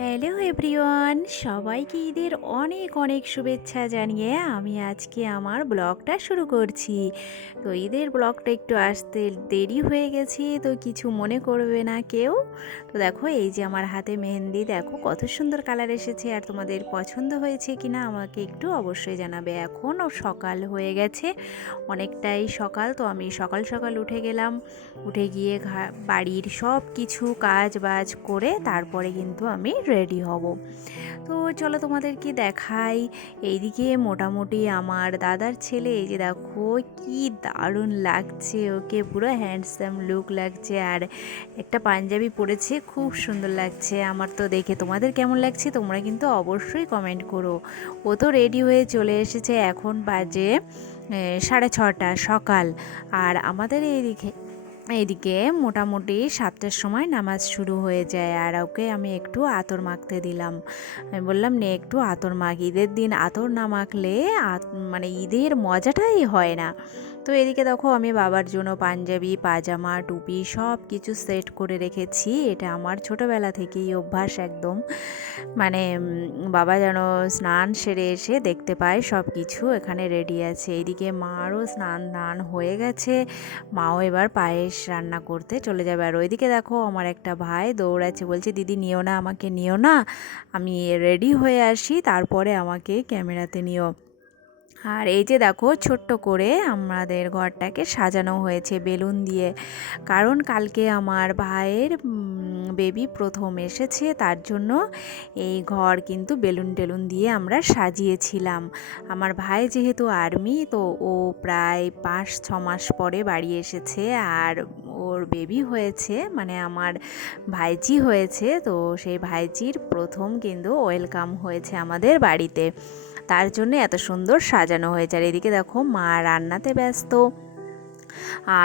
Hello everyone, সবাইকে ঈদের অনেক অনেক শুভেচ্ছা জানিয়ে আমি আজকে আমার ব্লগটা শুরু করছি। তো ঈদের ব্লগটা একটু আসতে দেরি হয়ে গেছে, তো কিছু মনে করবে না কেউ। তো দেখো এই যে আমার হাতে মেহেন্দি, দেখো কত সুন্দর কালার এসেছে। আর তোমাদের পছন্দ হয়েছে কিনা আমাকে একটু অবশ্যই জানাবে। এখনও সকাল হয়ে গেছে, অনেকটাই সকাল। তো আমি সকাল সকাল উঠে গেলাম, উঠে গিয়ে বাড়ির সব কিছু কাজ বাজ করে তারপরে কিন্তু আমি রেডি হব। তো চলো তোমাদেরকে দেখাই। এইদিকে মোটামুটি আমার দাদার ছেলে, এই যে দেখো কি দারুণ লাগছে ওকে, পুরো হ্যান্ডসাম লুক লাগছে। আর একটা পাঞ্জাবি পরেছে, খুব সুন্দর লাগছে আমার তো দেখে। তোমাদের কেমন লাগছে তোমরা কিন্তু অবশ্যই কমেন্ট করো। ও তো রেডি হয়ে চলে এসেছে, এখন বাজে 6:30 সকাল। আর আমাদের এইদিকে মোটামুটি 7টার সময় নামাজ শুরু হয়ে যায়। আর ওকে আমি একটু আতর মাখতে দিলাম। আমি বললাম নে একটু আতর মাখ, ঈদের দিন আতর না মাখলে মানে ঈদের মজাটাই হয় না। তো এদিকে দেখো আমি বাবার জন্য পাঞ্জাবি, পাজামা, টুপি সব কিছু সেট করে রেখেছি। এটা আমার ছোটোবেলা থেকেই অভ্যাস একদম। মানে বাবা যেন স্নান সেরে এসে দেখতে পায় সব কিছু এখানে রেডি আছে। এইদিকে মারও স্নান দান হয়ে গেছে, মাও এবার পায়েস রান্না করতে চলে যাবে। আর ওইদিকে দেখো আমার একটা ভাই দৌড়াচ্ছে, বলছে দিদি নিও না, আমাকে নিও না, আমি রেডি হয়ে আসি তারপরে আমাকে ক্যামেরাতে নিও। আর এই যে দেখো ছোট্ট করে আমাদের ঘরটাকে সাজানো হয়েছে বেলুন দিয়ে, কারণ কালকে আমার ভাইয়ের বেবি প্রথম এসেছে, তার জন্য এই ঘর কিন্তু বেলুন টেলুন দিয়ে আমরা সাজিয়েছিলাম। আমার ভাই যেহেতু আর্মি, তো ও প্রায় 5-6 মাস পরে বাড়ি এসেছে। আর ওর বেবি হয়েছে, মানে আমার ভাইজি হয়েছে। তো সেই ভাইজির প্রথম কিন্তু ওয়েলকাম হয়েছে আমাদের বাড়িতে, তার জন্য এত সুন্দর সাজানো হয়েছে। আর এদিকে দেখো মা রান্নাতে ব্যস্ত।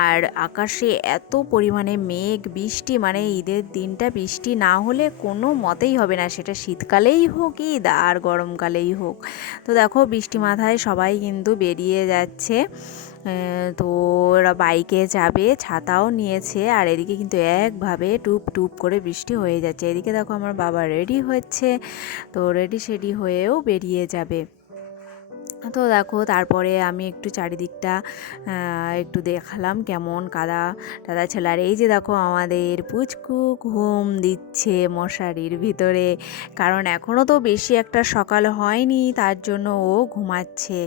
আর আকাশে এত পরিমাণে মেঘ, বৃষ্টি, মানে ঈদের দিনটা বৃষ্টি না হলে কোনো মতেই হবে না, সেটা শীতকালেই হোক ঈদ আর গরমকালেই হোক। তো দেখো বৃষ্টি মাথায় সবাই কিন্তু বেরিয়ে যাচ্ছে। তো ওরা বাইকে যাবে, ছাতাও নিয়েছে। আর এদিকে কিন্তু একভাবে টুপ টুপ করে বৃষ্টি হয়ে যাচ্ছে। এদিকে দেখো আমার বাবা রেডি হচ্ছে, তো রেডি সেডি হয়েও বেরিয়ে যাবে। তো দেখো তারপরে আমি একটু চারিদিকটা একটু দেখালাম কেমন কাদা টাদা ছিল। আর এই যে দেখো আমাদের পুচকু ঘুম দিচ্ছে মশারির ভিতরে, কারণ এখনও তো বেশি একটা সকাল হয়নি, তার জন্য ও ঘুমাচ্ছে।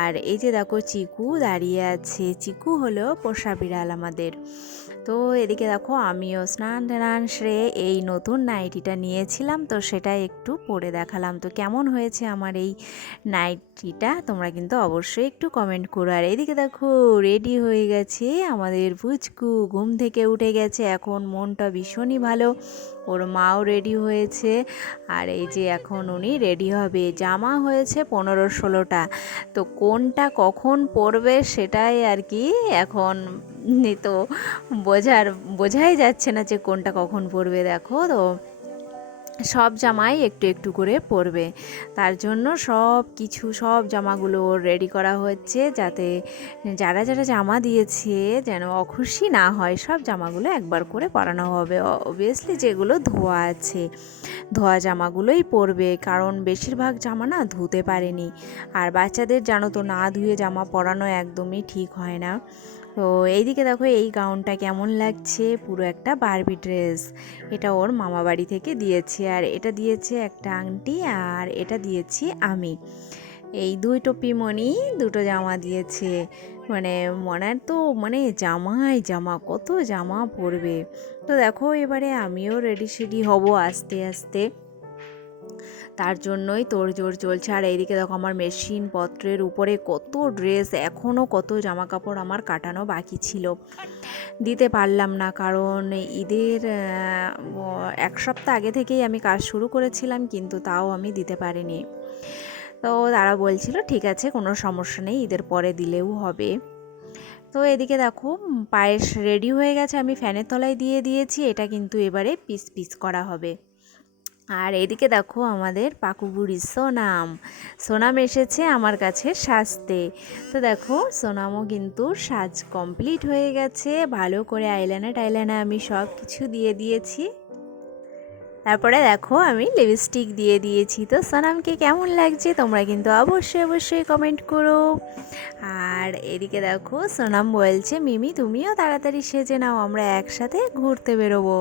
আর এই যে দেখো চিকু দাঁড়িয়ে আছে, চিকু হলো পোষা বিড়াল আমাদের। তো এদিকে দেখো আমিও স্নান টান সেরে এই নতুন নাইটিটা নিয়েছিলাম, তো সেটা একটু পরে দেখালাম। তো কেমন হয়েছে আমার এই নাইটিটা তোমরা কিন্তু অবশ্যই একটু কমেন্ট করো। আর এদিকে দেখো রেডি হয়ে গেছে আমাদের পুচকু, ঘুম থেকে উঠে গেছে, এখন মনটা ভীষণই ভালো। ওর মাও রেডি হয়েছে। আর এই যে এখন উনি রেডি হবে। জামা হয়েছে 15-16টা, তো কোনটা কখন পরবে সেটাই আর কি এখন তো বোঝাই যাচ্ছে না যে কোনটা কখন পরবে। দেখো তো সব জামাই একটু একটু করে পরবে, তার জন্য সব জামাগুলো রেডি করা হচ্ছে, যাতে যারা যারা জামা দিয়েছে যেন অখুশি না হয়। সব জামাগুলো একবার করে পরানো হবে। অবভিয়াসলি যেগুলো ধোয়া আছে, ধোয়া জামাগুলোই পরবে, কারণ বেশিরভাগ জামা না ধুতে পারেনি। আর বাচ্চাদের জানো তো না ধুয়ে জামা পরানো একদমই ঠিক হয় না। তো এইদিকে দেখো এই গাউনটা কেমন লাগছে, পুরো একটা বারবি ড্রেস। এটা ওর মামা বাড়ি থেকে দিয়েছে। আর এটা দিয়েছে একটা আংটি, আর এটা দিয়েছি আমি। এই দুই টপিমণি দুটো জামা দিয়েছে। মানে মনার তো মানে জামাই জামা, কত জামা পরবে। তো দেখো এবারে আমিও রেডি সেডি হব আস্তে আস্তে, তার জন্যই তোড়জোড় চলছে। আর এইদিকে দেখো আমার মেশিন পত্রের উপরে কত ড্রেস, এখনও কত জামা কাপড় আমার কাটানো বাকি ছিল, দিতে পারলাম না, কারণ ঈদের 1 সপ্তাহ আগে থেকেই আমি কাজ শুরু করেছিলাম, কিন্তু তাও আমি দিতে পারিনি। তো তারা বলছিল ঠিক আছে কোনো সমস্যা নেই, ঈদের পরে দিলেও হবে। তো এদিকে দেখো পায়েস রেডি হয়ে গেছে, আমি ফ্যানের তলায় দিয়ে দিয়েছি। এটা কিন্তু এবারে পিস পিস করা হবে। আর এদিকে দেখো আমাদের পাকুবুড়ি সোনাম এসেছে আমার কাছে সাজতে। তো দেখো সোনামও কিন্তু সাজ কমপ্লিট হয়ে গেছে, ভালো করে আইলাইনার টাইলাইনার আমি সব কিছু দিয়ে দিয়েছি। তারপরে দেখো আমি লিপস্টিক দিয়ে দিয়েছি। তো সোনামকে কেমন লাগছে তোমরা কিন্তু অবশ্যই অবশ্যই কমেন্ট করো। আর এদিকে দেখো সোনাম বলছে মিমি তুমিও তাড়াতাড়ি সেজে নাও, আমরা একসাথে ঘুরতে বেরোবো।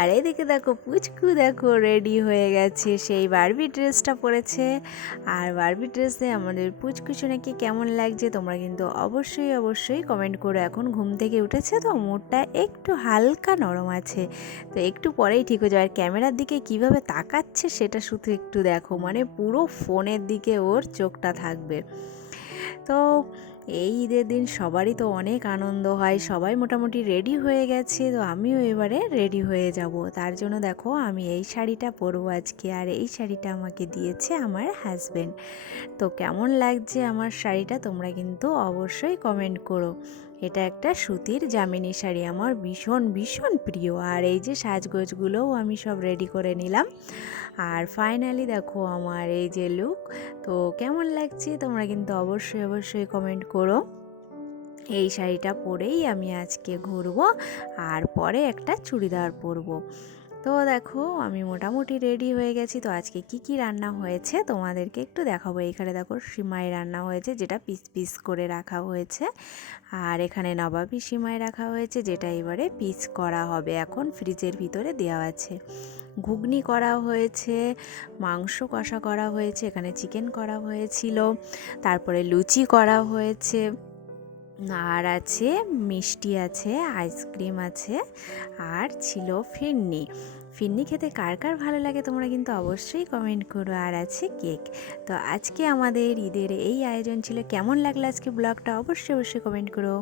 আর এদিকে দেখো পুচকু দেখো রেডি হয়ে গেছে, সেই বারবি ড্রেসটা পরেছে। আর বারবি ড্রেসে আমাদের পুচকু সোনাকে কেমন লাগছে তোমরা কিন্তু অবশ্যই অবশ্যই কমেন্ট করো। এখন ঘুম থেকে উঠেছে তো মুডটা একটু হালকা নরম আছে, তো একটু পরেই ঠিক হয়ে যাবে। আর ক্যামেরার দিকে কিভাবে তাকাচ্ছে সেটা শুধু একটু দেখো, মানে পুরো ফোনের দিকে ওর চোখটা থাকবে। তো এই ঈদের দিন সবারই তো অনেক আনন্দ হয়, সবাই মোটামুটি রেডি হয়ে গেছে, তো আমিও এবারে রেডি হয়ে যাব। তার জন্য দেখো আমি এই শাড়িটা পরবো আজকে, আর এই শাড়িটা আমাকে দিয়েছে আমার হাজব্যান্ড। তো কেমন লাগছে আমার শাড়িটা তোমরা কিন্তু অবশ্যই কমেন্ট করো। এটা একটা সুতির জামিনী শাড়ি, আমার ভীষণ ভীষণ প্রিয়। আর এই যে সাজগোজগুলোও আমি সব রেডি করে নিলাম। আর ফাইনালি দেখো আমার এই যে লুক, তো কেমন লাগছে তোমরা কিন্তু অবশ্যই অবশ্যই কমেন্ট করো। এই শাড়িটা পরেই আমি আজকে ঘুরবো, আর পরে একটা চুড়িদার পরবো। তো দেখো আমি মোটামুটি রেডি হয়ে গেছি। তো আজকে কি কি রান্না হয়েছে তোমাদেরকে একটু দেখাবো। এখানে দেখো সিমাই রান্না হয়েছে, যেটা পিস পিস করে রাখা হয়েছে। আর এখানে নবাবী সিমাই রাখা হয়েছে, যেটা এবারে পিস করা হবে, এখন ফ্রিজের ভিতরে দেওয়া আছে। ঘুগনি করা হয়েছে, মাংস কষা করা হয়েছে, এখানে চিকেন করা হয়েছিল, তারপরে লুচি করা হয়েছে, আর আছে মিষ্টি আছে, আইসক্রিম আছে, আর ছিল ফিরনি। ফিরনি খেতে কার কার ভালো লাগে তোমরা কিন্তু অবশ্যই কমেন্ট করো। আর আছে কেক। তো আজকে আমাদের ঈদের এই আয়োজন ছিল। কেমন লাগলো আজকে ব্লগটা অবশ্যই অবশ্যই কমেন্ট করো।